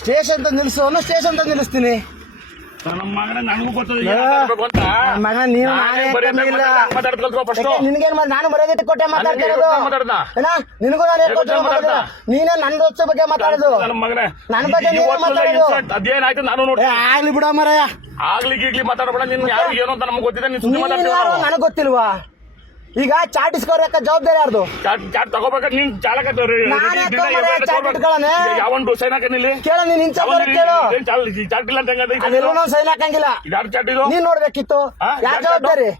Station ತಂದು ನಿಲ್ಸು ಅನ್ನೋ ಸ್ಟೇಷನ್ ತಂದು ನಿಲ್ಲಿಸ್ತೀನಿ. ನಮ್ಮ ಮಗನ ನನಗೂ ಗೊತ್ತದ ಮಗ ನೀನು ನಿನ್ಗೇನ್ ನಾನು ಮರ್ಯಾದೆ ಕೊಟ್ಟೆ ಮಾತಾಡ್ತಿರೋದು. ನಿನಗೂ ನಾನು ನೀನೇ ನನ್ನ ದೋಸ್ತ ಬಗ್ಗೆ ಮಾತಾಡೋದು, ನನ್ನ ಬಗ್ಗೆ ನೀವೇ ಮಾತಾಡೋದು. ಅದೇನಾಯ್ತು ನಾನು ನೋಡಿ ಆಗ್ಲಿ ಬಿಡ ಮರಯ್ಯ, ಆಗ್ಲಿ ಗೀಗ್ಲಿ ಮಾತಾಡಬೇಡ. ನಿನ್ ಯಾರು ಏನು ಅಂತ ನಮ್ಗೆ ಗೊತ್ತಿದೆ, ನೀನ್ ಸುಮ್ಮನೆ ಮಾತಾಡ್ತೀವಿ. ನನಗ್ ಗೊತ್ತಿಲ್ವಾ? ಈಗ ಚಾಟ್ ಇಸ್ಕೋಬೇಕ ಜವಾಬ್ದಾರಿ ಯಾರ್ದು? ಚಾಟ್ ತಗೋಬೇಕಾದ್ರೆ ನೀನ್ ಚಾಲಕ ಯಾವೊಂದು ಸೈನ್ ಹಾಕನಿಲ್ಲಿ ಕೇಳ, ನೀನ್ ಕೇಳು. ಚಾಟ್ ಇಲ್ಲ ಅಂತ ಅದೆಲ್ಲ ಸೈನ್ ಹಾಕಂಗಿಲ್ಲ, ಯಾರು ಚಾಟ್ ಇದು ನೀನ್ ನೋಡ್ಬೇಕಿತ್ತು. ಯಾರ ಜವಾಬ್ದಾರಿ?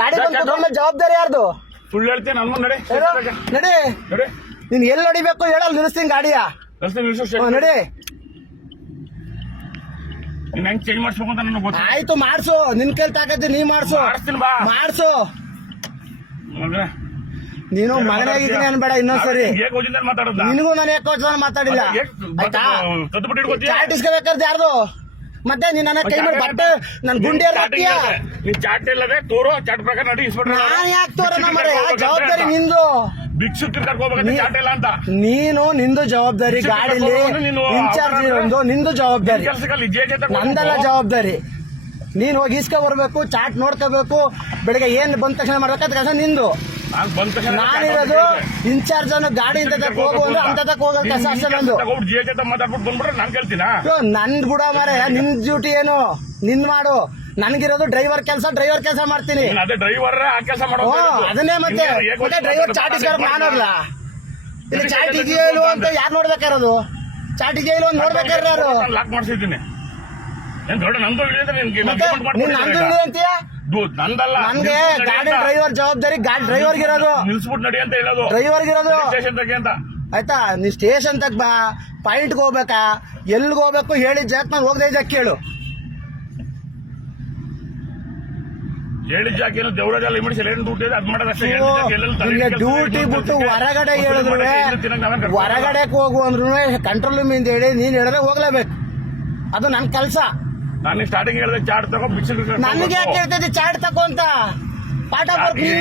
ಗಾಡಿ ಬಂದ ಜವಾಬ್ದಾರಿ ಯಾರ್ದು? ಸುಳ್ಳು ಹೇಳ್ತೇನೆ ನಾನು. ನಡಿ ನಡಿ, ನೀನ್ ಎಲ್ಲಿ ನೋಡಿಬೇಕು ಹೇಳಲ್, ನಿಲ್ಲಿಸ್ತೀನಿ ಗಾಡಿಯ. ನಡಿ, ನೀನ್ ಹೆಂಗ್ ಚೇಂಜ್ ಮಾಡಿಸ್ಬೇಕು ಅಂತ ನನಗೆ ಗೊತ್ತು. ಆಯ್ತು ಮಾಡ್ಸು, ನಿನ್ ಕೈಲಿ ತಾಕತ್ತಿ, ನೀ ಮಾಡ್ಸು. ಮಾಡ್ಸು. ನೀನು ಮಗನಾಗಿದ್ದೀನಿ ಅನ್ಬೇಡ ಇನ್ನೊಂದ್ಸರಿ. ನಿನಗೂ ನಾನು ಏಕೋಚನ ಮಾತಾಡಿಲ್ಲ ಆಯ್ತಾ? ಚಾಟ್ ಇಸ್ಕೋಬೇಕಾದ್ರೆ ಯಾರ್ದು? ಮತ್ತೆ ನೀನ್ ನನ್ನ ಕೈ ಮಾಡಿ ಬಟ್ಟೆ ನನ್ ಗುಂಡಿ ನೀನ್ ಚಾಟ್ ಇಲ್ಲದೆ ತೋರೋ ಚಾಟ್ ಪ್ರಕಾರ ನಡಿ. ನಾನು ಯಾಕೆ ತೋರೋಣ ಮರ? ಜವಾಬ್ದಾರಿ ನಿಂದು. ನೀನು ನಿಂದು ಜವಾಬ್ದಾರಿ, ಗಾಡಿಲಿ ಇನ್ಚಾರ್ಜ್ ಇರೋದು ನಿಂದು ಜವಾಬ್ದಾರಿ, ನಂದೆಲ್ಲ ಜವಾಬ್ದಾರಿ. ನೀನ್ ಹೋಗಿ ಇಸ್ಕೊ ಬರ್ಬೇಕು, ಚಾಟ್ ನೋಡ್ಕೋಬೇಕು, ಬೆಳಿಗ್ಗೆ ಏನ್ ಬಂದ ತಕ್ಷಣ ಮಾಡ್ಬೇಕಂತ ಕೆಲಸ ನಿಂದು. ನಾನಿರೋದು ಇನ್ಚಾರ್ಜ್ ಅನ್ನು ಗಾಡಿ ಇಂತ ಹೋಗು ಅಂದ್ರೆ ಅಂತ ಹೋಗೋ ಕೆಲಸ ಅಷ್ಟೇ ನಂದು. ನಂದ್ ಬಿಡ ಮಾರೆ, ನಿನ್ ಡ್ಯೂಟಿ ಏನು ನಿಂದ್ ಮಾಡು. ನನ್ಗಿರೋದು ಡ್ರೈವರ್ ಕೆಲಸ ಮಾಡ್ತೀನಿ. ಅದನ್ನೇ ಮತ್ತೆ ಡ್ರೈವರ್ ಚಾಟ್ ಇಸ್ಕೊಳಕ್ ನಾನಲ್ಲ. ಇಲ್ಲಿ ಚಾಟ್ ಇದೆಯೋ ಇಲ್ವೋ ಅಂತ ಯಾರು ನೋಡ್ಬೇಕಾರೋದು? ಚಾಟ್ ಇದೆಯೋ ಇಲ್ವೋ ನೋಡ್ಬೇಕಾರ ಯಾರು? ಲಾಕ್ ಮಾಡಿಸಿದ್ದೀನಿ. ನನ್ಗೆ ಗಾಡಿ ಡ್ರೈವರ್ ಜವಾಬ್ದಾರಿ, ಗಾಡಿ ಡ್ರೈವರ್ ಇರೋದು. ನಿಲ್ಸ್ಬಿಟ್ಟು ನಡಿ ಅಂತ ಹೇಳೋದು, ಡ್ರೈವರ್ ಇರೋದು. ಅಂತ ಆಯ್ತಾ? ನೀ ಸ್ಟೇಷನ್ ತಗ ಬಾ, ಪಾಯಿಂಟ್ಗೆ ಹೋಗ್ಬೇಕಾ, ಎಲ್ಲಿಗೆ ಹೋಗ್ಬೇಕು ಹೇಳಿ ಜಾಕ್ ನಾನು ಹೋಗದೆ ಜಾಕ್ ಕೇಳು. ಹೇಳಿದ ಜಾಗ ಏನು ದೇವರಾಜಲ್ಲಿ ಡ್ಯೂಟಿ ಅದ್ ಮಾಡೋದಷ್ಟೇ. ಡ್ಯೂಟಿ ಬಿಟ್ಟು ಹೊರಗಡೆ ಹೇಳಿದ್ರು, ಹೊರಗಡೆ ಹೋಗು ಅಂದ್ರು ಕಂಟ್ರೋಲ್ ರೂಮ್ ಇಂದ ಹೇಳಿ ನೀನ್ ಹೇಳಿದ್ರೆ ಹೋಗ್ಲೇಬೇಕು. ಅದು ನನ್ ಕೆಲ್ಸ. ನಾನು ಸ್ಟಾರ್ಟಿಂಗ್ ಹೇಳಿದೆ ಚಾಟ್ ತಗೋ, ನನಗೆ ಯಾಕೆ ಹೇಳ್ತಿದ್ದೆ ಚಾಟ್ ತಗೋ ಅಂತ? ಪಾಠ ಬರ್ತೀನಿ.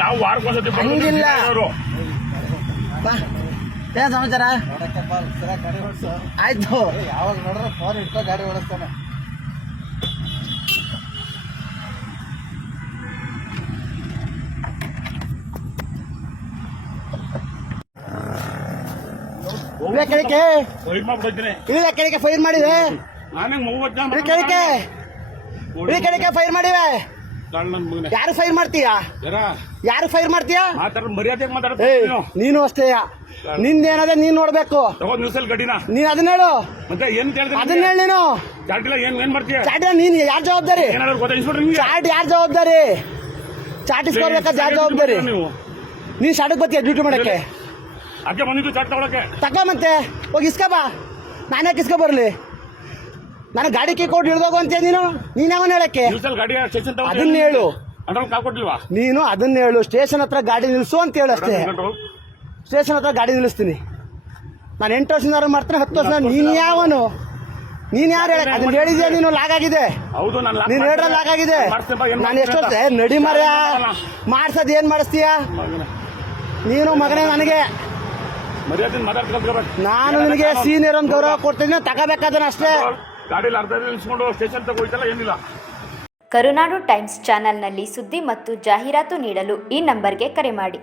ನಾವು ವಾರಕ್ಕೊಂದ್ಸತಿ ಹಂಗಿಲ್ಲ. ಏನ್ ಸಮಾಚಾರ? ಆಯ್ತು, ಯಾವಾಗ ನೋಡ್ರೆ ಫೋನ್ ಇಟ್ಕೋ ಗಾಡಿ ಓಡಿಸ್ತಾನೆ. ಕಡೆಗೆ ಫೈರ್ ಮಾಡಿದೆ, ಕಡೆಗೆ ಫೈರ್ ಮಾಡಿವೆ. ಯಾರು ಫೈರ್ ಮಾಡ್ತೀಯಾ? ಯಾರು ಫೈರ್ ಮಾಡ್ತೀಯಾ? ನೀನು ಅಷ್ಟೇ. ನಿಂದೇನದ ನೀನ್ ನೋಡ್ಬೇಕು. ನೀನ್ ಅದನ್ನ ಹೇಳು, ಅದನ್ನ ಹೇಳಿ. ನೀನು ಚಾಟ್ ನೀನ್ ಯಾರ ಜವಾಬ್ದಾರಿ? ಚಾಟ್ ಯಾರ ಜವಾಬ್ದಾರಿ? ಚಾಟ್ ಇಸ್ಕೊಳ್ಬೇಕಾದ ಯಾರ ಜವಾಬ್ದಾರಿ? ನೀನ್ ಶಾಟಕ್ ಬರ್ತೀಯ ಡ್ಯೂಟಿ ಮಾಡಕ್ಕೆ? ತಕ ಮತ್ತೆ ಹೋಗಿ ಇಸ್ಕ ಬಾ. ನಾನೇ ಇಸ್ಕೊ ಬರ್ಲಿ? ನಾನು ಗಾಡಿ ಕೈ ಕೊಟ್ಟು ಹಿಡ್ದೋಗು ಅಂತ ನೀನು ಯಾವನ್ ಹೇಳಕ್ಕೆ? ಅದನ್ನ ಹೇಳು. ನೀನು ಅದನ್ನ ಹೇಳು. ಸ್ಟೇಷನ್ ಹತ್ರ ಗಾಡಿ ನಿಲ್ಸು ಅಂತ ಹೇಳು ಅಷ್ಟೇ. ಸ್ಟೇಷನ್ ಹತ್ರ ಗಾಡಿ ನಿಲ್ಲಿಸ್ತೀನಿ. ನಾನು 8 ವರ್ಷದವ್ರು ಮಾಡ್ತೀನಿ, 10 ವರ್ಷ. ನೀನ್ ಯಾವನು? ನೀನ್ ಯಾರು ಹೇಳಕ್? ಅದನ್ನ ಹೇಳಿದ್ಯಾ ನೀನು? ಲಾಗ್ ಆಗಿದೆ. ನೀನ್ ಹೇಳ್ರ ಲಾಗ್ ಆಗಿದೆ. ನಾನು ಎಷ್ಟು ವರ್ಷ ನಡಿ ಮರ ಮಾಡ್ಸದ್ ಏನ್ ಮಾಡಿಸ್ತೀಯ ನೀನು ಮಗನೇ? ನನಗೆ ನಾನು ನಿನಗೆ ಸೀನಿಯರ್ ಒಂದು ಗೌರವ ಕೊಡ್ತೀನಿ, ತಗೋಬೇಕಾದ್ರೆ ಅಷ್ಟೇ. ಕರುನಾಡು ಟೈಮ್ಸ್ ಚಾನೆಲ್ನಲ್ಲಿ ಸುದ್ದಿ ಮತ್ತು ಜಾಹೀರಾತು ನೀಡಲು ಈ ನಂಬರ್ಗೆ ಕರೆ ಮಾಡಿ.